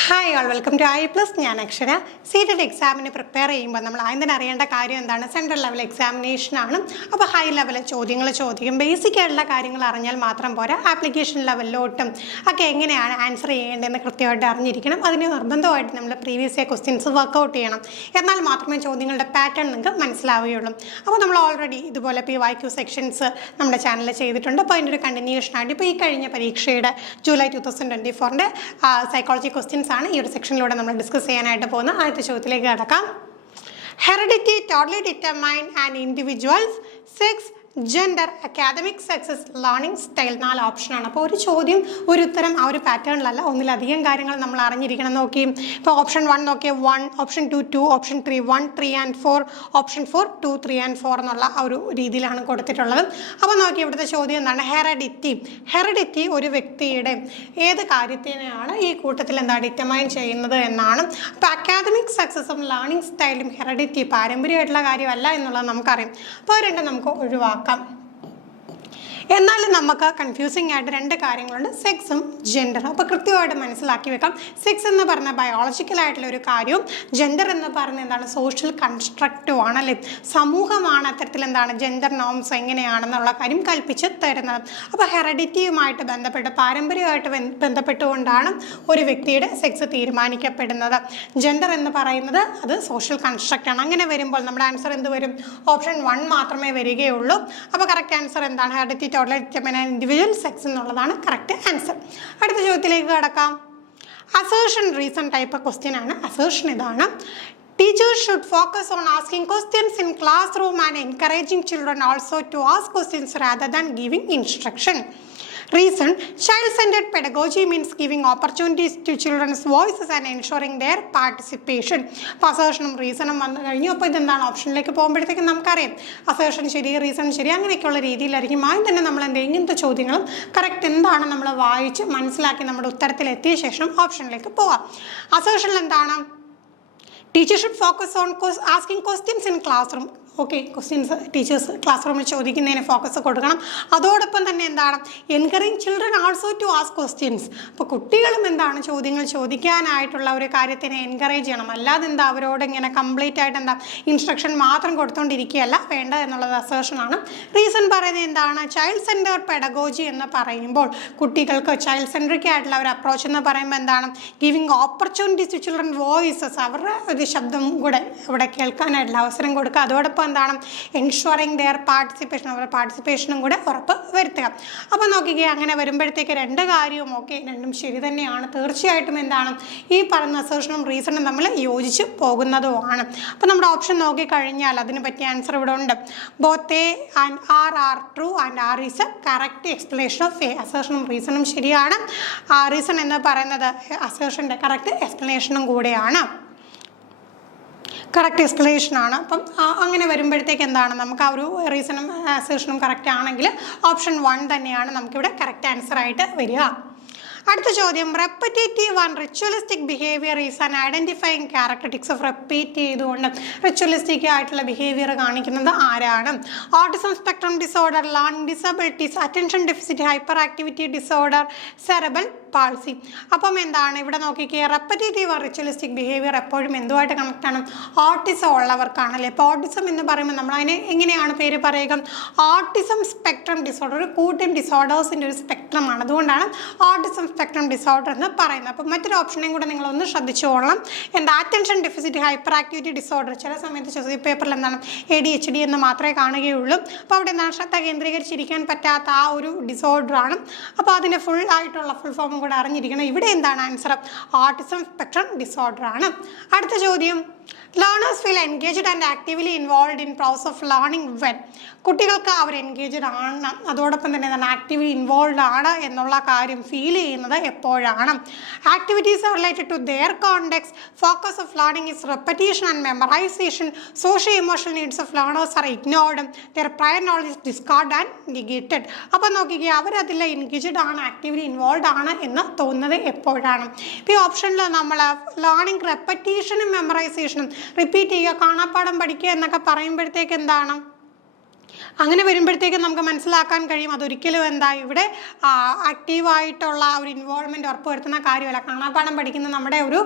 Hi all welcome to I plus. ഞാൻ Akshara. Seated എക്സാമിന് prepare ചെയ്യുമ്പോൾ നമ്മൾ ആദ്യം അറിയേണ്ട കാര്യം എന്താണ്? സെൻട്രൽ ലെവൽ എക്സാമിനേഷനാണ്. അപ്പോൾ ഹൈ ലെവൽ ചോദ്യങ്ങൾ ചോദിക്കും. ബേസിക് ആയിട്ടുള്ള കാര്യങ്ങൾ അറിഞ്ഞാൽ മാത്രം പോരാ, ആപ്ലിക്കേഷൻ ലെവലിലോട്ടും ഒക്കെ എങ്ങനെയാണ് ആൻസർ ചെയ്യേണ്ടതെന്ന് കൃത്യമായിട്ട് അറിഞ്ഞിരിക്കണം. അതിന് നിർബന്ധമായിട്ട് നമ്മൾ പ്രീവിയസ് ഇയർ ക്വസ്റ്റ്യൻസ് വർക്കൗട്ട് ചെയ്യണം. എന്നാൽ മാത്രമേ ചോദ്യങ്ങളുടെ പാറ്റേൺ നിങ്ങൾക്ക് മനസ്സിലാവുകയുള്ളൂ. അപ്പോൾ നമ്മൾ ഓൾറെഡി ഇതുപോലെ PYQ സെക്ഷൻസ് നമ്മുടെ ചാനലിൽ ചെയ്തിട്ടുണ്ട്. അപ്പോൾ അതിൻ്റെ ഒരു കണ്ടിന്യൂഷൻ ആയിട്ട് ഇപ്പോൾ ഈ കഴിഞ്ഞ പരീക്ഷയുടെ ജൂലൈ 2024 സൈക്കോളജി ക്വസ്റ്റ്യൻസ് ആണ് ഈ ഒരു സെക്ഷനിലൂടെ നമ്മൾ ഡിസ്കസ് ചെയ്യാനായിട്ട് പോകുന്നത്. ആദ്യത്തെ ചോദ്യത്തിലേക്ക് കടക്കാം. Heredity totally determine an individuals sex, gender, academic success, learning style. 4 ഓപ്ഷനാണ്. അപ്പോൾ ഒരു ചോദ്യം ഒരു ഉത്തരം ആ ഒരു പാറ്റേണിലല്ല, ഒന്നിലധികം കാര്യങ്ങൾ നമ്മൾ അറിഞ്ഞിരിക്കണം. നോക്കി, ഇപ്പോൾ ഓപ്ഷൻ 1 നോക്കിയാൽ 1, option 2 2, option 3 1 3 and 4, option 4 2 3 and 4 എന്നുള്ള ആ ഒരു രീതിയിലാണ് കൊടുത്തിട്ടുള്ളത്. അപ്പോൾ നോക്കി, ഇവിടുത്തെ ചോദ്യം എന്താണ്? ഹെറിഡിറ്റി ഒരു വ്യക്തിയുടെ ഏത് കാര്യത്തിനെയാണ് ഈ കൂട്ടത്തിൽ ഡിറ്റർമൈൻ ചെയ്യുന്നത് എന്നാണ്. അപ്പോൾ അക്കാദമിക് സക്സസും ലേണിംഗ് സ്റ്റൈലും ഹെറിഡിറ്റി പാരമ്പര്യമായിട്ടുള്ള കാര്യമല്ല എന്നുള്ളത് നമുക്കറിയാം. അപ്പോൾ രണ്ടും നമുക്ക് ഒഴിവാക്കാം. എന്നാലും നമുക്ക് കൺഫ്യൂസിങ് ആയിട്ട് 2 കാര്യങ്ങളുണ്ട്, സെക്സും ജെൻഡറും. അപ്പോൾ കൃത്യമായിട്ട് മനസ്സിലാക്കി വെക്കാം. സെക്സ് എന്ന് പറഞ്ഞ ബയോളജിക്കലായിട്ടുള്ള ഒരു കാര്യവും ജെൻഡർ എന്ന് പറയുന്നത് എന്താണ്? സോഷ്യൽ കൺസ്ട്രക്റ്റീവ് ആണല്ലേ. സമൂഹമാണ് അത്തരത്തിൽ ജെൻഡർ നോംസ് എങ്ങനെയാണെന്നുള്ള കാര്യം കൽപ്പിച്ച് തരുന്നത്. അപ്പോൾ ഹെറിഡിറ്റിയുമായിട്ട് ബന്ധപ്പെട്ട്, പാരമ്പര്യമായിട്ട് ബന്ധപ്പെട്ടുകൊണ്ടാണ് ഒരു വ്യക്തിയുടെ സെക്സ് തീരുമാനിക്കപ്പെടുന്നത്. ജെൻഡർ എന്ന് പറയുന്നത് അത് സോഷ്യൽ കൺസ്ട്രക്റ്റ് ആണ്. അങ്ങനെ വരുമ്പോൾ നമ്മുടെ ആൻസർ എന്ത് വരും? ഓപ്ഷൻ 1 മാത്രമേ വരികയുള്ളൂ. അപ്പോൾ കറക്റ്റ് ആൻസർ എന്താണ്? Heredity totally determine an individual sex എന്നുള്ളതാണ് കറക്റ്റ് ആൻസർ. അടുത്ത ചോദ്യത്തിലേക്ക് കടക്കാം. അസേർഷൻ റീസൺ ടൈപ്പ് ക്വസ്റ്റ്യൻ ആണ്. അസേർഷൻ ഇതാണ്: Teachers should focus on asking questions in classroom and encouraging children also to ask questions rather than giving instruction. Reason: child-centered pedagogy means giving opportunities to children's voices and ensuring their participation. അപ്പോൾ അസേർഷനും റീസണും വന്നു കഴിഞ്ഞു. അപ്പോൾ ഇതെന്താണ്? ഓപ്ഷനിലേക്ക് പോകുമ്പോഴത്തേക്കും നമുക്കറിയാം assertion ശരി, reason ശരി, അങ്ങനെയൊക്കെയുള്ള രീതിയിലായിരിക്കും. ആദ്യം തന്നെ നമ്മൾ ഇങ്ങനത്തെ ചോദ്യങ്ങളും കറക്റ്റ് എന്താണ് നമ്മൾ വായിച്ച് മനസ്സിലാക്കി നമ്മുടെ ഉത്തരത്തിലെത്തിയ ശേഷം ഓപ്ഷനിലേക്ക് പോകാം. അസേർഷനിൽ എന്താണ്? Teachers should focus on asking questions in classroom. Okay, questions teachers class റൂമിൽ ചോദിക്കുന്നതിന് ഫോക്കസ് കൊടുക്കണം. അതോടൊപ്പം തന്നെ encourage children also to ask questions. അപ്പോൾ കുട്ടികളും ചോദ്യങ്ങൾ ചോദിക്കാനായിട്ടുള്ള ഒരു കാര്യത്തിനെ എൻകറേജ് ചെയ്യണം. അല്ലാതെ അവരോട് ഇങ്ങനെ കംപ്ലീറ്റ് ആയിട്ട് ഇൻസ്ട്രക്ഷൻ മാത്രം കൊടുത്തുകൊണ്ടിരിക്കുകയല്ല വേണ്ട എന്നുള്ളത് അസേർഷനാണ്. റീസൺ പറയുന്നത് ചൈൽഡ് സെൻറ്റർ പെഡഗോജി എന്ന് പറയുമ്പോൾ കുട്ടികൾക്ക് ചൈൽഡ് സെൻട്രിക് ആയിട്ടുള്ള ഒരു അപ്രോച്ച് എന്ന് പറയുമ്പോൾ giving opportunities to children voices, അവരുടെ ഒരു ശബ്ദം കൂടെ ഇവിടെ കേൾക്കാനായിട്ടുള്ള അവസരം കൊടുക്കുക. അതോടൊപ്പം എൻഷുറിങ് ദെയർ പാർട്ടിസിപ്പേഷൻ, അവരുടെ പാർട്ടിസിപ്പേഷനും കൂടെ ഉറപ്പ് വരുത്തുക. അപ്പോൾ നോക്കിക്കുക, അങ്ങനെ വരുമ്പോഴത്തേക്ക് 2 കാര്യവും രണ്ടും ശരി തന്നെയാണ്. തീർച്ചയായിട്ടും ഈ പറയുന്ന അസേർഷനും റീസണും നമ്മൾ യോജിച്ച് പോകുന്നതുമാണ്. അപ്പോൾ നമ്മുടെ ഓപ്ഷൻ നോക്കിക്കഴിഞ്ഞാൽ അതിന് പറ്റിയ ആൻസർ ഇവിടെ ഉണ്ട്. Both A and R true and R is A correct explanation of A. അസേർഷനും റീസണും ശരിയാണ്. റീസൺ എന്ന് പറയുന്നത് അസേർഷൻ്റെ കറക്റ്റ് എക്സ്പ്ലനേഷനും കൂടെയാണ്, കറക്റ്റ് എക്സ്പ്ലനേഷനാണ്. അപ്പം അങ്ങനെ വരുമ്പോഴത്തേക്ക് നമുക്ക് ആ ഒരു റീസണും അസേർഷനും കറക്റ്റ് ആണെങ്കിൽ ഓപ്ഷൻ 1 തന്നെയാണ് നമുക്കിവിടെ കറക്റ്റ് ആൻസർ ആയിട്ട് വരിക. അടുത്ത ചോദ്യം: repetitive and ritualistic behaviour is an identifying characteristics of repeat ചെയ്തുകൊണ്ട് റിച്വലിസ്റ്റിക് ആയിട്ടുള്ള ബിഹേവിയർ കാണിക്കുന്നത് ആരാണ്? Autism spectrum disorder, learning disabilities, attention deficit hyper activity disorder, cerebral palsy. അപ്പം ഇവിടെ നോക്കിക്കുക, റെപ്പറ്റേറ്റീവ് റിച്വലിസ്റ്റിക് ബിഹേവിയർ എപ്പോഴും എന്തുമായിട്ട് കണക്ട് ആണ്? ഓട്ടിസം ഉള്ളവർക്കാണല്ലേ. അപ്പോൾ ഓട്ടിസം എന്ന് പറയുമ്പോൾ നമ്മൾ അതിനെ എങ്ങനെയാണ് പേര് പറയുക? ഓട്ടിസം സ്പെക്ട്രം ഡിസോർഡർ, ഒരു കൂട്ടം ഡിസോർഡേഴ്സിൻ്റെ ഒരു സ്പെക്ട്രമാണ്. അതുകൊണ്ടാണ് ഓട്ടിസം സ്പെക്ട്രം ഡിസോർഡർ എന്ന് പറയുന്നത്. അപ്പോൾ മറ്റൊരു ഓപ്ഷനെയും കൂടെ നിങ്ങളൊന്ന് ശ്രദ്ധിച്ചോളണം. Attention deficit hyper activity disorder, ചില സമയത്ത് ചോദ്യ പേപ്പറിൽ ADHD എന്ന് മാത്രമേ കാണുകയുള്ളൂ. അപ്പോൾ അവിടെ ശ്രദ്ധ കേന്ദ്രീകരിച്ചിരിക്കാൻ പറ്റാത്ത ആ ഒരു ഡിസോർഡറാണ്. അപ്പോൾ അതിൻ്റെ ഫുൾ ഫോം കൂടെ അറിഞ്ഞിരിക്കണം. ഇവിടെ ആൻസർ? ഓട്ടിസം സ്പെക്ട്രം ഡിസോർഡർ ആണ്. അടുത്ത ചോദ്യം: learners feel engaged and actively involve in process of learning when. കുട്ടികൾക്ക് അവർ എൻഗേജ്ഡ് ആണ്, അതോടൊപ്പം തന്നെ ആക്റ്റീവ്ലി ഇൻവോൾവ് ആണ് എന്നുള്ള കാര്യം ഫീൽ ചെയ്യുന്നത് എപ്പോഴാണ്? Activities are related to their context, focus of learning is repetition and memorisation, socio emotional needs of learners are ignored, their prior knowledge is discard and negated. അപ്പോൾ നോക്കിക്കുക, അവരതിൽ എൻഗേജ്ഡ് ആണ്, actively involve ആണ് എന്ന് തോന്നുന്നത് എപ്പോഴാണ്? ഇപ്പോൾ ഈ ഓപ്ഷനിൽ നമ്മൾ ലേണിംഗ് റെപ്പറ്റീഷനും മെമ്മറൈസേഷനും, റിപ്പീറ്റ് ചെയ്യുക, കാണാപ്പാഠം പഠിക്കുക എന്നൊക്കെ പറയുമ്പോഴത്തേക്ക് അങ്ങനെ വരുമ്പോഴത്തേക്കും നമുക്ക് മനസ്സിലാക്കാൻ കഴിയും അതൊരിക്കലും എന്താ ഇവിടെ ആക്റ്റീവായിട്ടുള്ള ഒരു ഇൻവോൾവ്മെൻറ്റ് ഉറപ്പുവരുത്തുന്ന കാര്യമല്ല. കാണാപ്പാഠം പഠിക്കുന്ന നമ്മുടെ ഒരു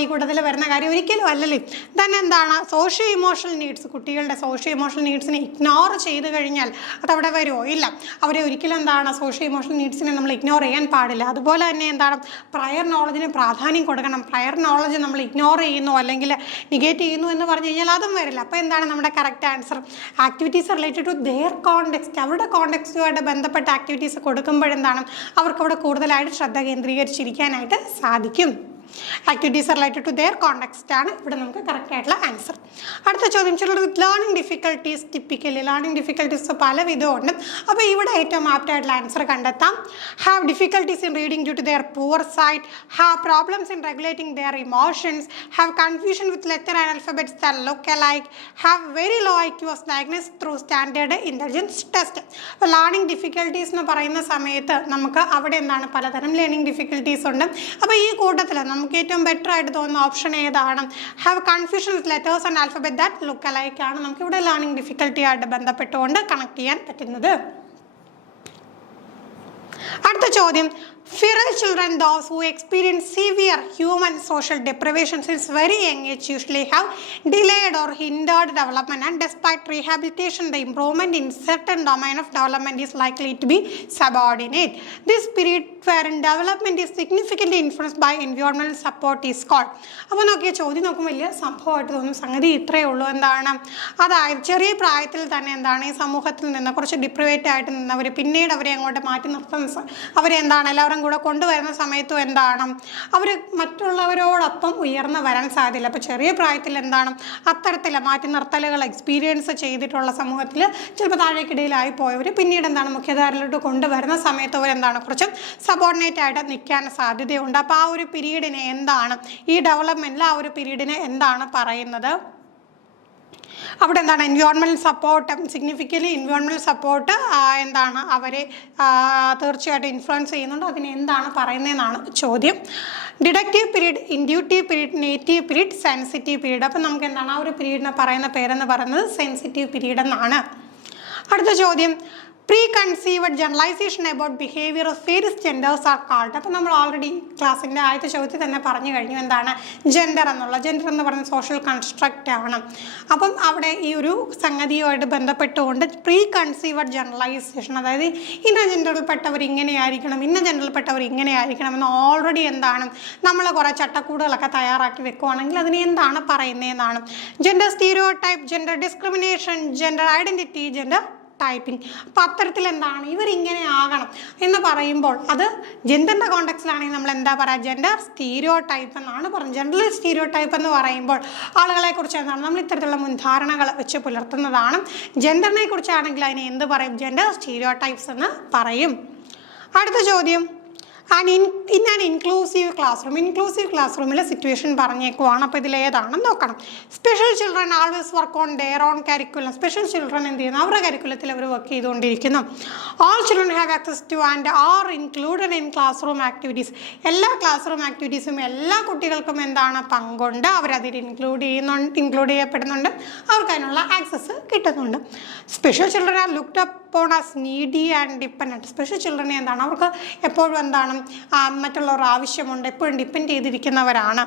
ഈ കൂട്ടത്തിൽ വരുന്ന കാര്യം ഒരിക്കലും അല്ലല്ലേ. തന്നെ എന്താണ് സോഷ്യോ ഇമോഷണൽ നീഡ്സ്, കുട്ടികളുടെ സോഷ്യോ ഇമോഷണൽ നീഡ്സിനെ ഇഗ്നോർ ചെയ്ത് കഴിഞ്ഞാൽ അതവിടെ വരുമോ? ഇല്ല. അവരെ ഒരിക്കലും എന്താണ് സോഷ്യോ ഇമോഷണൽ നീഡ്സിനെ നമ്മൾ ഇഗ്നോർ ചെയ്യാൻ പാടില്ല. അതുപോലെ തന്നെ എന്താണ് പ്രയർ നോളജിന് പ്രാധാന്യം കൊടുക്കണം. പ്രയർ നോളജ് നമ്മൾ ഇഗ്നോർ ചെയ്യുന്നു അല്ലെങ്കിൽ നിഗേറ്റ് ചെയ്യുന്നു എന്ന് പറഞ്ഞു കഴിഞ്ഞാൽ അതും വരില്ല. അപ്പോൾ എന്താണ് നമ്മുടെ correct answer? Activities related to their context, അവരുടെ കോണ്ടെക്സ്റ്റുമായിട്ട് ബന്ധപ്പെട്ട ആക്ടിവിറ്റീസ് കൊടുക്കുമ്പോഴെന്താണ് അവർക്ക് അവിടെ കൂടുതലായിട്ട് ശ്രദ്ധ കേന്ദ്രീകരിച്ചിരിക്കാനായിട്ട് സാധിക്കും. Activities related to their context ആണ് ഇവിടെ നമുക്ക് കറക്റ്റ് ആയിട്ടുള്ള ആൻസർ. അടുത്ത ചോദ്യം, ചിലർ with learning difficulties. Typically learning difficulties പല വിധമുണ്ട്. അപ്പോൾ ഇവിടെ ഏറ്റവും ആപ്റ്റ് ആയിട്ടുള്ള ആൻസർ കണ്ടെത്താം. Have difficulties in reading due to their poor sight, have problems in regulating their emotions, have confusion with letter and alphabets that look alike, have very low IQ of diagnose through standard intelligence test. അപ്പോൾ learning difficulties എന്ന് പറയുന്ന സമയത്ത് നമുക്ക് അവിടെ എന്താണ് പലതരം learning difficulties ഉണ്ട്. അപ്പോൾ ഈ കൂട്ടത്തിൽ നമുക്ക് ഏറ്റവും ബെറ്റർ ആയിട്ട് തോന്നുന്ന ഓപ്ഷൻ ഏതാണ്? Have confusion with letters and alphabet that look alike ആണ് നമുക്ക് ഇവിടെ ലേണിംഗ് ഡിഫിക്കൽട്ടി ആയിട്ട് ബന്ധപ്പെട്ടുകൊണ്ട് കണക്ട് ചെയ്യാൻ പറ്റുന്നത്. അടുത്ത ചോദ്യം, feral children, those who experience severe human social deprivation since very young age, usually have delayed or hindered development, and despite rehabilitation the improvement in certain domain of development is likely to be subordinate. This period wherein development is significantly influenced by environmental support is called. അപ്പോൾ നോക്കിയ ചോദ്യം നോക്കുമ്പോൾ വലിയ സംഭവമായിട്ട് തോന്നും. സംഗതി ഇത്രയേ ഉള്ളൂ. എന്താണ്? അതായത് ചെറിയ പ്രായത്തിൽ തന്നെ എന്താണ് ഈ സമൂഹത്തിൽ നിന്ന് കുറച്ച് ഡിപ്രൈവേറ്റ് ആയിട്ട് നിന്നവർ പിന്നീട് അവരെ അങ്ങോട്ട് മാറ്റി നിർത്തുന്ന അവരെ എന്താണ് എല്ലാവരും കൂടെ കൊണ്ടുവരുന്ന സമയത്തും എന്താണ് അവർ മറ്റുള്ളവരോടൊപ്പം ഉയർന്നു വരാൻ സാധ്യതയില്ല. അപ്പോൾ ചെറിയ പ്രായത്തിൽ എന്താണ് അത്തരത്തിലുള്ള മാറ്റി നിർത്തലുകൾ എക്സ്പീരിയൻസ് ചെയ്തിട്ടുള്ള സമൂഹത്തിൽ ചിലപ്പോൾ താഴേക്കിടയിലായി പോയവർ പിന്നീട് എന്താണ് മുഖ്യധാരയിലോട്ട് കൊണ്ടുവരുന്ന സമയത്ത് അവരെന്താണ് കുറച്ച് സബോർഡിനേറ്റ് ആയിട്ട് നിൽക്കാൻ സാധ്യതയുണ്ട്. അപ്പോൾ ആ ഒരു പീരീഡിനെ എന്താണ് ഈ ഡെവലപ്മെൻറ്റിൽ ആ ഒരു പീരീഡിനെ എന്താണ് പറയുന്നത്? അവിടെ എന്താണ് environmental support, significantly environmental support എന്താണ് അവരെ തീർച്ചയായിട്ടും ഇൻഫ്ലുവൻസ് ചെയ്യുന്നുണ്ട്. അതിന് എന്താണ് പറയുന്നതെന്നാണ് ചോദ്യം. Deductive period, intuitive period, native period, sensitive period. അപ്പം നമുക്ക് എന്താണ് ആ ഒരു പീരീഡിനെ പറയുന്ന പേരെന്ന് പറയുന്നത് സെൻസിറ്റീവ് പീരീഡ് എന്നാണ്. അടുത്ത ചോദ്യം, preconceived generalisation about behaviour of various genders are called. അപ്പം നമ്മൾ ഓൾറെഡി ക്ലാസ്സിൻ്റെ ആദ്യത്തെ ചോദ്യത്തിൽ തന്നെ പറഞ്ഞു കഴിഞ്ഞു എന്താണ് ജെൻഡർ എന്ന് പറയുന്നത് സോഷ്യൽ കൺസ്ട്രക്റ്റ് ആണ്. അപ്പം അവിടെ ഈ ഒരു സംഗതിയുമായിട്ട് ബന്ധപ്പെട്ടുകൊണ്ട് പ്രീ കൺസീവഡ് ജനറലൈസേഷൻ, അതായത് ഇന്ന ജെൻഡറിൽപ്പെട്ടവർ ഇങ്ങനെയായിരിക്കണം, ഇന്ന ജെൻഡറിൽപ്പെട്ടവർ ഇങ്ങനെയായിരിക്കണം എന്ന് ഓൾറെഡി എന്താണ് നമ്മൾ കുറേ ചട്ടക്കൂടുകളൊക്കെ തയ്യാറാക്കി വെക്കുവാണെങ്കിൽ അതിന് എന്താണ് പറയുന്നതെന്നാണ്. Gender stereotype, gender discrimination, gender identity, gender typing. അപ്പോൾ അത്തരത്തിൽ എന്താണ് ഇവരിങ്ങനെ ആകണം എന്ന് പറയുമ്പോൾ അത് ജെൻഡറിൻ്റെ കോണ്ടെക്സ്റ്റിലാണെങ്കിൽ നമ്മൾ എന്താ പറയുക? ജെൻഡർ സ്റ്റീരിയോ ടൈപ്പ് എന്നാണ് പറയുന്നത്. ജെൻഡർ സ്റ്റീരിയോ ടൈപ്പ് എന്ന് പറയുമ്പോൾ ആളുകളെക്കുറിച്ച് എന്താണ് നമ്മൾ ഇത്തരത്തിലുള്ള മുൻധാരണകൾ വെച്ച് പുലർത്തുന്നതാണ്. ജെൻഡറിനെ കുറിച്ചാണെങ്കിൽ അതിനെ എന്ത് പറയും? ജെൻഡർ സ്റ്റീരിയോ ടൈപ്സ് എന്ന് പറയും. അടുത്ത ചോദ്യം, in an inclusive class room. Inclusive class റൂമിലെ സിറ്റുവേഷൻ പറഞ്ഞേക്കുവാണ്. അപ്പോൾ ഇതിലേതാണെന്ന് നോക്കണം. Special children always work on their own curriculum. Special children എന്ത് ചെയ്യുന്നു? അവരുടെ കരിക്കുലത്തിൽ അവർ വർക്ക് ചെയ്തുകൊണ്ടിരിക്കുന്നു. All children have access two and are included in class room activities. എല്ലാ class room ആക്ടിവിറ്റീസും എല്ലാ കുട്ടികൾക്കും എന്താണ് പങ്കുണ്ട്. അവരതിൽ ഇൻക്ലൂഡ് ചെയ്യപ്പെടുന്നുണ്ട്. അവർക്ക് അതിനുള്ള ആക്സസ് കിട്ടുന്നുണ്ട്. Special children are looked upon as needy and dependent. Special ചിൽഡ്രനെ എന്താണ് അവർക്ക് എപ്പോഴും എന്താണ് മറ്റുള്ളവർ ആവശ്യമുണ്ട്, എപ്പോഴും ഡിപ്പെൻഡ് ചെയ്തിരിക്കുന്നവരാണ്.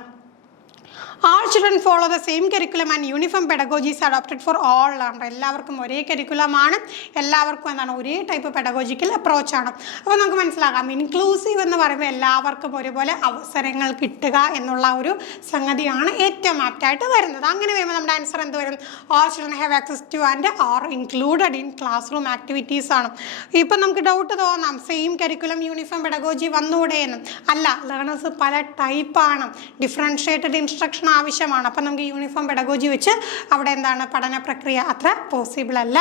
All children follow the same curriculum and uniform pedagogy is adopted for all learners. എല്ലാവർക്കും ഒരേ കരിക്കുലമാണ്, എല്ലാവർക്കും എന്താണ് ഒരേ ടൈപ്പ് പെഡഗോജിക്കൽ അപ്രോച്ചാണ്. അപ്പോൾ നമുക്ക് മനസ്സിലാക്കാം ഇൻക്ലൂസീവ് എന്ന് പറയുമ്പോൾ എല്ലാവർക്കും ഒരുപോലെ അവസരങ്ങൾ കിട്ടുക എന്നുള്ള ഒരു സംഗതിയാണ് ഏറ്റവും ആപ്റ്റായിട്ട് വരുന്നത്. അങ്ങനെ വരുമ്പോൾ നമ്മുടെ ആൻസർ എന്ത് വരും? All children have access to and are included in classroom activities ആണ്. ഇപ്പം നമുക്ക് ഡൗട്ട് തോന്നാം സെയിം കരിക്കുലം യൂണിഫോം പെഡഗോജി വന്നുകൂടെ എന്ന്. അല്ല, ലേണേഴ്സ് പല ടൈപ്പാണ്, ഡിഫറൻഷ്യേറ്റഡ് ഇൻസ്ട്രക്ഷൻ ആവശ്യമാണ്. അപ്പം നമുക്ക് യൂണിഫോം പെഡഗോജി വെച്ച് അവിടെ എന്താണ് പഠന പ്രക്രിയ അത്ര പോസിബിൾ അല്ല.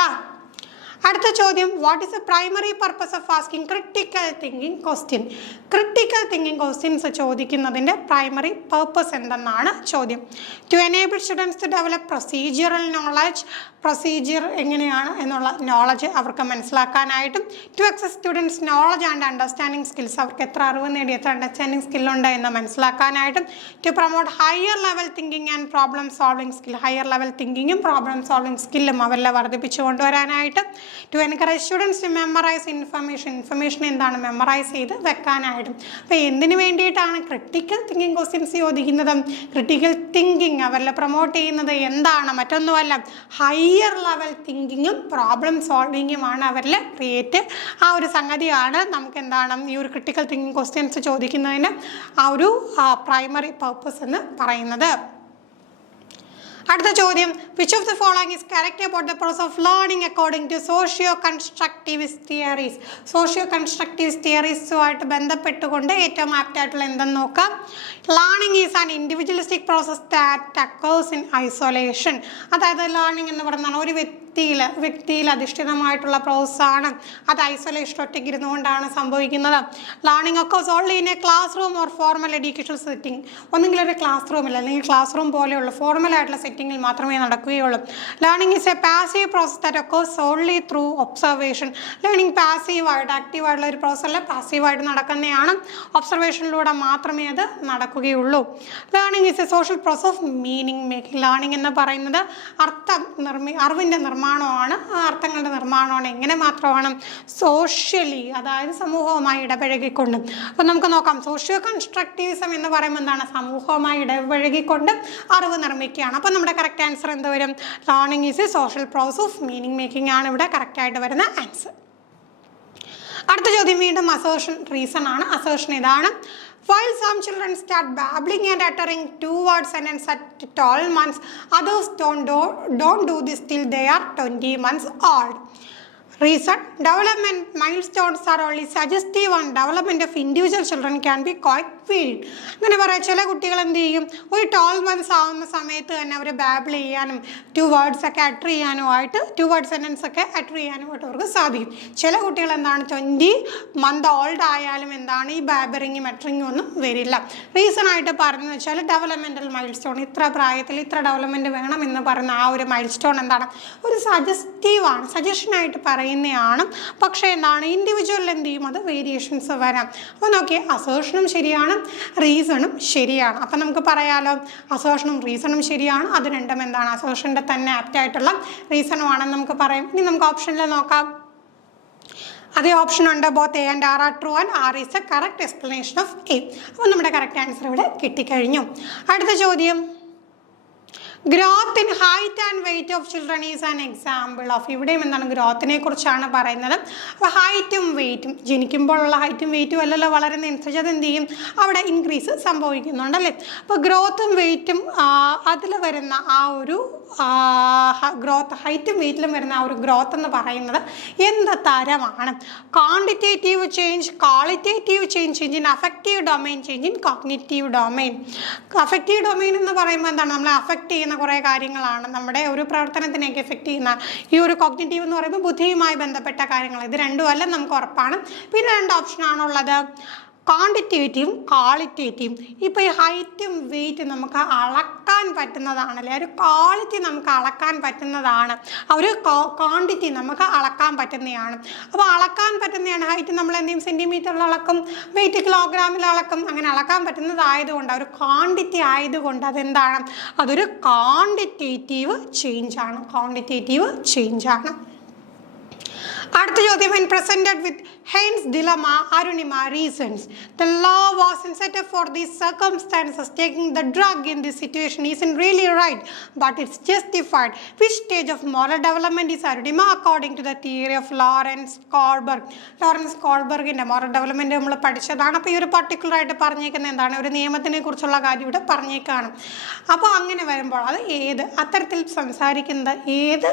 അടുത്ത ചോദ്യം, what is a primary purpose of asking critical thinking question? Critical thinking questions ചോദിക്കുന്നതിൻ്റെ പ്രൈമറി പർപ്പസ് എന്തെന്നാണ് ചോദ്യം. To enable students to develop procedural knowledge, procedure എങ്ങനെയാണ് എന്നുള്ള നോളജ് അവർക്ക് മനസ്സിലാക്കാനായിട്ടും, to access students knowledge and understanding skills, അവർക്ക് എത്ര അറിവ് നേടി എത്ര അണ്ടർസ്റ്റാൻഡിങ് സ്കില്ലുണ്ട് എന്ന് മനസ്സിലാക്കാനായിട്ടും, to promote higher level thinking and problem solving skill, higher level തിങ്കിങ്ങും പ്രോബ്ലം സോൾവിങ് സ്കില്ലും അവരിൽ വർദ്ധിപ്പിച്ചു കൊണ്ടുവരാനായിട്ടും, to encourage students to memorise information എന്താണ് മെമ്മറൈസ് ചെയ്ത് വെക്കാനായിട്ടും. അപ്പോൾ എന്തിനു വേണ്ടിയിട്ടാണ് ക്രിട്ടിക്കൽ തിങ്കിങ് ക്വസ്റ്റ്യൻസ് ചോദിക്കുന്നത്? ക്രിട്ടിക്കൽ തിങ്കിങ് അവരിൽ പ്രൊമോട്ട് ചെയ്യുന്നത് എന്താണ്? മറ്റൊന്നുമല്ല, ഹയർ ലെവൽ തിങ്കിങ്ങും പ്രോബ്ലം സോൾവിങ്ങുമാണ് അവരിൽ ക്രിയേറ്റ്. ആ ഒരു സംഗതിയാണ് നമുക്ക് എന്താണ് ഈ ഒരു ക്രിട്ടിക്കൽ തിങ്കിങ് ക്വസ്റ്റ്യൻസ് ചോദിക്കുന്നതിന് ആ ഒരു പ്രൈമറി പർപ്പസ് എന്ന് പറയുന്നത്. അടുത്ത ചോദ്യം, which of the following is correct about the process of learning according to socio constructivist theories? Socio constructivist തിയറീസുമായിട്ട് ബന്ധപ്പെട്ടുകൊണ്ട് ഏറ്റവും ആപ്റ്റ് ആയിട്ടുള്ള എന്തെന്ന് നോക്കാം. Learning is an individualistic process that occurs in isolation. അതായത് ലേണിംഗ് എന്ന് പറയുന്നതാണ് ഒരു വ്യക്തിയിൽ അധിഷ്ഠിതമായിട്ടുള്ള പ്രോസസ്സാണ്. അത് ഐസൊലേഷൻ ഒറ്റയ്ക്ക് ഇരുന്നുകൊണ്ടാണ് സംഭവിക്കുന്നത്. Learning occurs only in A class room or formal education setting. ഒന്നെങ്കിൽ ഒരു ക്ലാസ് റൂമിൽ അല്ലെങ്കിൽ ക്ലാസ് റൂം പോലെയുള്ള ഫോർമൽ ആയിട്ടുള്ള സെറ്റിങ്ങിൽ മാത്രമേ നടക്കുകയുള്ളൂ. Learning is a passive process that occurs only through observation. Learning പാസീവായിട്ട് ആക്റ്റീവായിട്ടുള്ള ഒരു പ്രോസസ് അല്ല, പാസീവായിട്ട് നടക്കുന്നതാണ്. ഒബ്സർവേഷനിലൂടെ മാത്രമേ അത് നടക്കുകയുള്ളൂ. Learning is a social process of meaning making. Learning എന്ന് പറയുന്നത് അറിവിൻ്റെ നിർമ്മാണമാണ്, അർത്ഥങ്ങളുടെ നിർമ്മാണമാണ്. എങ്ങനെ മാത്രമാണ്? സോഷ്യലി, അതായത് സമൂഹവുമായി ഇടപഴകിക്കൊണ്ട്. അപ്പം നമുക്ക് നോക്കാം, സോഷ്യോ കൺസ്ട്രക്റ്റിവിസം എന്ന് പറയുമ്പോൾ എന്താണ്? സമൂഹവുമായി ഇടപഴകിക്കൊണ്ട് അറിവ് നിർമ്മിക്കുകയാണ്. അപ്പം നമ്മുടെ കറക്റ്റ് ആൻസർ എന്ത് വരും? Learning is a social process of meaning making ആണ് ഇവിടെ കറക്റ്റായിട്ട് വരുന്ന ആൻസർ. അടുത്ത ചോദ്യം വീണ്ടും അസേർഷൻ റീസൺ ആണ്. അസേർഷൻ ഇതാണ്: while some children start babbling and uttering 2 word sentence at 12 months, others don't do this till they are 20 months old. Reason: development milestones are only suggestive and development of individual children can be quite field. അങ്ങനെ പറയാം, ചില കുട്ടികൾ എന്ത് ചെയ്യും, ഒരു 12 months ആവുന്ന സമയത്ത് തന്നെ അവർ ബാബിൾ ചെയ്യാനും 2 words ഒക്കെ അറ്റർ ചെയ്യാനുമായിട്ട് 2 word sentence ഒക്കെ അറ്റർ ചെയ്യാനുമായിട്ട് അവർക്ക് സാധിക്കും. ചില കുട്ടികൾ എന്താണ് 20 month ഓൾഡ് ആയാലും എന്താണ് ഈ ബാബറിങ്ങും അറ്ററിങ്ങും ഒന്നും വരില്ല. റീസൺ ആയിട്ട് പറഞ്ഞു വെച്ചാൽ ഡെവലപ്മെൻറ്റൽ മൈൽ സ്റ്റോൺ, ഇത്ര പ്രായത്തിൽ ഇത്ര ഡെവലപ്മെൻറ്റ് വേണം എന്ന് പറയുന്ന ആ ഒരു മൈൽ സ്റ്റോൺ എന്താണ്, ഒരു സജസ്റ്റീവാണ്, സജഷനായിട്ട് പറയുന്നതാണ്. പക്ഷേ എന്താണ് ഇൻഡിവിജ്വൽ എന്ത് ചെയ്യും, അത് വേരിയേഷൻസ് വരാം. അപ്പോൾ നോക്കിയേ, അസേർഷനും ശരിയാണ്, റീസണും ശരിയാണ്. അപ്പം നമുക്ക് പറയാലോ, അസേർഷനും റീസണും ശരിയാണ്. അത് രണ്ടും എന്താണ് അസേർഷൻ്റെ തന്നെ ആപ്റ്റായിട്ടുള്ള റീസണുമാണെന്ന് നമുക്ക് പറയാം. ഇനി നമുക്ക് ഓപ്ഷനിൽ നോക്കാം. അതേ ഓപ്ഷൻ ഉണ്ട്, both A and R R true and R is A correct explanation of A. അപ്പോൾ നമ്മുടെ കറക്റ്റ് ആൻസർ ഇവിടെ കിട്ടിക്കഴിഞ്ഞു. അടുത്ത ചോദ്യം, growth in height and weight of children is an example of. ഇവിടെയും എന്താണ് ഗ്രോത്തിനെ കുറിച്ചാണ് പറയുന്നത്. അപ്പോൾ ഹൈറ്റും വെയിറ്റും, ജനിക്കുമ്പോഴുള്ള ഹൈറ്റും വെയിറ്റും അല്ലല്ലോ വളരുന്നതനുസരിച്ച് അതെന്ത് ചെയ്യും, അവിടെ ഇൻക്രീസ് സംഭവിക്കുന്നുണ്ടല്ലേ. അപ്പോൾ ഗ്രോത്തും വെയിറ്റും അതിൽ വരുന്ന ആ ഒരു ഗ്രോത്ത്, ഹൈറ്റും വെയിറ്റിലും വരുന്ന ആ ഒരു ഗ്രോത്ത് എന്ന് പറയുന്നത് എന്ത് തരമാണ്? Quantitative change, qualitative change in affective domain, change in cognitive domain. Affective domain എന്ന് പറയുമ്പോൾ എന്താണ്, നമ്മളെ അഫക്റ്റ് ചെയ്യുന്ന കുറേ കാര്യങ്ങളാണ്, നമ്മുടെ ഒരു പ്രവർത്തനത്തിനെയൊക്കെ എഫക്റ്റ് ചെയ്യുന്ന. ഈ ഒരു കോഗ്നിറ്റീവ് എന്ന് പറയുമ്പോൾ ബുദ്ധിയുമായി ബന്ധപ്പെട്ട കാര്യങ്ങൾ. ഇത് രണ്ടുമല്ല നമുക്ക് ഉറപ്പാണ്. പിന്നെ 2 ഓപ്ഷനാണുള്ളത്, ക്വാണ്ടിറ്റേറ്റീവും ക്വാളിറ്റേറ്റീവും. ഇപ്പോൾ ഈ ഹൈറ്റും വെയിറ്റും നമുക്ക് അളക്കാൻ പറ്റുന്നതാണല്ലേ, ഒരു ക്വാളിറ്റി നമുക്ക് അളക്കാൻ പറ്റുന്നതാണ്, ഒരു ക്വാണ്ടിറ്റി നമുക്ക് അളക്കാൻ പറ്റുന്നതാണ്. അപ്പോൾ അളക്കാൻ പറ്റുന്നതാണ് ഹൈറ്റ്. നമ്മൾ എന്തെങ്കിലും സെൻറ്റിമീറ്ററിൽ അളക്കും, വെയിറ്റ് കിലോഗ്രാമിൽ അളക്കും. അങ്ങനെ അളക്കാൻ പറ്റുന്നതായതുകൊണ്ട്, ഒരു ക്വാണ്ടിറ്റി ആയതുകൊണ്ട് അതെന്താണ്, അതൊരു ക്വാണ്ടിറ്റേറ്റീവ് ചേഞ്ചാണ്, ക്വാണ്ടിറ്റേറ്റീവ് ചേഞ്ചാണ്. അടുത്ത ചോദ്യം, when presented with Hein's dilemma, Arunima reasons the law wasn't set up for these circumstances. Taking the drug in this situation isn't really right, but it's justified. Which stage of moral development is Arunima according to the theory of Lawrence Kohlberg? Lawrence Kohlbergന്റെ moral development നമ്മൾ പഠിച്ചതാണ്. അപ്പോൾ ഈ ഒരു particular ആയിട്ട് പറഞ്ഞേക്കുന്നത് എന്താണ്, ഒരു നിയമത്തിനെ കുറിച്ചുള്ള കാര്യം ഇവിടെ പറഞ്ഞേക്കാണ്. അപ്പോൾ അങ്ങനെ വരുമ്പോൾ അത് ഏത് അത്തരത്തിൽ സംസാരിക്കുന്നത് ഏത്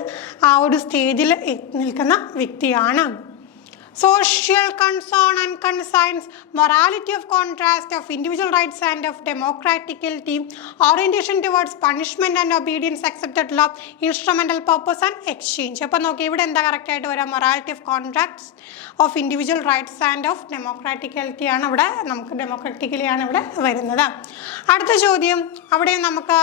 ആ ഒരു സ്റ്റേജിൽ നിൽക്കുന്ന വ്യക്തിയാണ്? Social concern and concerns, morality of contrast of individual rights and of democraticality, orientation towards punishment and obedience, accepted law, instrumental purpose and exchange. അപ്പോൾ നോക്കി ഇവിടെ എന്താ കറക്റ്റായിട്ട് വരാം, morality of contracts of individual rights and of democraticality ആണ് ഇവിടെ, നമുക്ക് democratically ആണ് ഇവിടെ വരുന്നത്. അടുത്ത ചോദ്യം, അവിടെ നമുക്ക്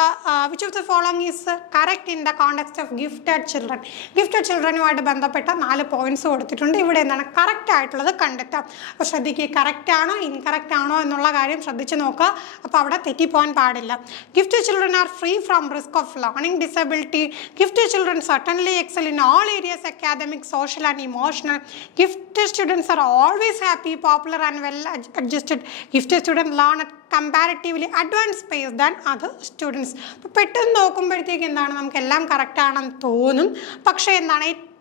which of the following is correct in the context of gifted children. Gifted ചിൽഡ്രനുമായിട്ട് ബന്ധപ്പെട്ട 4 പോയിന്റ്സ് കൊടുത്തിട്ടുണ്ട്. ഇവിടെ എന്താണ് കറക്റ്റ് ആയിട്ടുള്ളത് കണ്ടെത്താം. അപ്പോൾ ശ്രദ്ധിക്കുക, കറക്റ്റ് ആണോ ഇൻകറക്റ്റ് ആണോ എന്നുള്ള കാര്യം ശ്രദ്ധിച്ച് നോക്കുക. അപ്പോൾ അവിടെ തെറ്റിപ്പോകാൻ പാടില്ല. Gifted children are free from risk of learning disability. Gifted children certainly excel in all areas academic, social and emotional. Gifted students are always happy, popular and well adjusted. Gifted students learn at comparatively advanced pace than other students. അപ്പോൾ പെട്ടെന്ന് നോക്കുമ്പോഴത്തേക്ക് എന്താണ് നമുക്കെല്ലാം correct ആണെന്ന് തോന്നും. പക്ഷേ എന്താണ് ഏറ്റവും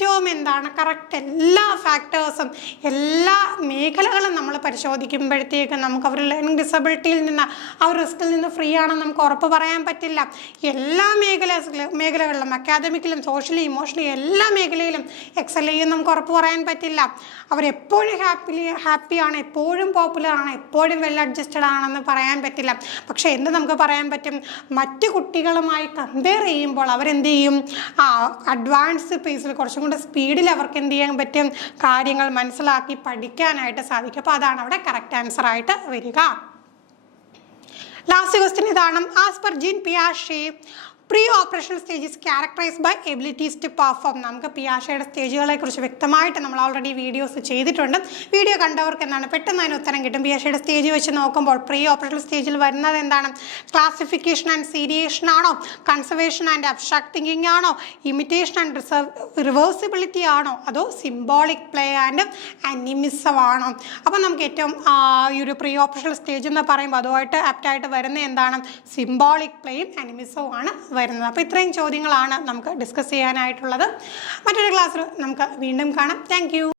കറക്റ്റ് എല്ലാ ഫാക്ടേഴ്സും എല്ലാ മേഖലകളും നമ്മൾ പരിശോധിക്കുമ്പോഴത്തേക്ക് നമുക്ക് അവർ ലേണിംഗ് ഡിസബിലിറ്റിയിൽ നിന്ന് ആ ഒരു റിസ്കിൽ നിന്ന് ഫ്രീ ആണെന്ന് നമുക്ക് ഉറപ്പ് പറയാൻ പറ്റില്ല. എല്ലാ മേഖലകളിലും അക്കാദമിക്കിലും സോഷ്യലി ഇമോഷണലി എല്ലാ മേഖലയിലും എക്സൽ ചെയ്യും നമുക്ക് ഉറപ്പ് പറയാൻ പറ്റില്ല. അവരെപ്പോഴും ഹാപ്പിയാണ്, എപ്പോഴും പോപ്പുലർ ആണ്, എപ്പോഴും വെൽ അഡ്ജസ്റ്റഡ് ആണെന്ന് പറയാൻ പറ്റില്ല. പക്ഷേ എന്ത് നമുക്ക് പറയാൻ പറ്റും, മറ്റ് കുട്ടികളുമായി കമ്പയർ ചെയ്യുമ്പോൾ അവരെന്ത് ചെയ്യും, അഡ്വാൻസ് പേസിൽ കുറച്ചും കൂടെ സ്പീഡിൽ അവർക്ക് എന്ത് ചെയ്യാൻ പറ്റും, കാര്യങ്ങൾ മനസ്സിലാക്കി പഠിക്കാനായിട്ട് സാധിക്കും. അപ്പോൾ അതാണ് അവിടെ കറക്റ്റ് ആൻസർ ആയിട്ട് വരിക. ലാസ്റ്റ് ക്വസ്റ്റ്യൻ ഇതാണ്. ആസ് പെർ ജീൻ പിയാഷെ pre operational stage is characterised by abilities to perform. നമുക്ക് പിയാഷയുടെ സ്റ്റേജുകളെ കുറിച്ച് വ്യക്തമായിട്ട് നമ്മൾ ഓൾറെഡി വീഡിയോസ് ചെയ്തിട്ടുണ്ട്. വീഡിയോ കണ്ടവർക്ക് പെട്ടെന്ന് അതിന് ഉത്തരം കിട്ടും. പിയാഷയുടെ സ്റ്റേജ് വെച്ച് നോക്കുമ്പോൾ പ്രീ ഓപ്പറേഷണൽ സ്റ്റേജിൽ വരുന്നത് എന്താണ്, ക്ലാസിഫിക്കേഷൻ ആൻഡ് സീരിയേഷൻ ആണോ, കൺസർവേഷൻ ആൻഡ് അബ്സ്ട്രാക്ട് തിങ്കിങ് ആണോ, ഇമിറ്റേഷൻ ആൻഡ് റിവേഴ്സിബിലിറ്റി ആണോ, അതോ സിംബോളിക് പ്ലേ ആൻഡ് അനിമിസം ആണോ? അപ്പോൾ നമുക്ക് ഏറ്റവും ഈ ഒരു പ്രീ ഓപ്പറേഷണൽ സ്റ്റേജ് എന്ന് പറയുമ്പോൾ അതുമായിട്ട് ആപ്റ്റായിട്ട് വരുന്ന എന്താണ്, സിംബോളിക് പ്ലേയും അനിമിസവും ആണ് വരുന്നത്. അപ്പോൾ ഇത്രയും ചോദ്യങ്ങളാണ് നമുക്ക് ഡിസ്കസ് ചെയ്യാനായിട്ടുള്ളത്. മറ്റൊരു ക്ലാസ്സിൽ നമുക്ക് വീണ്ടും കാണാം. Thank you.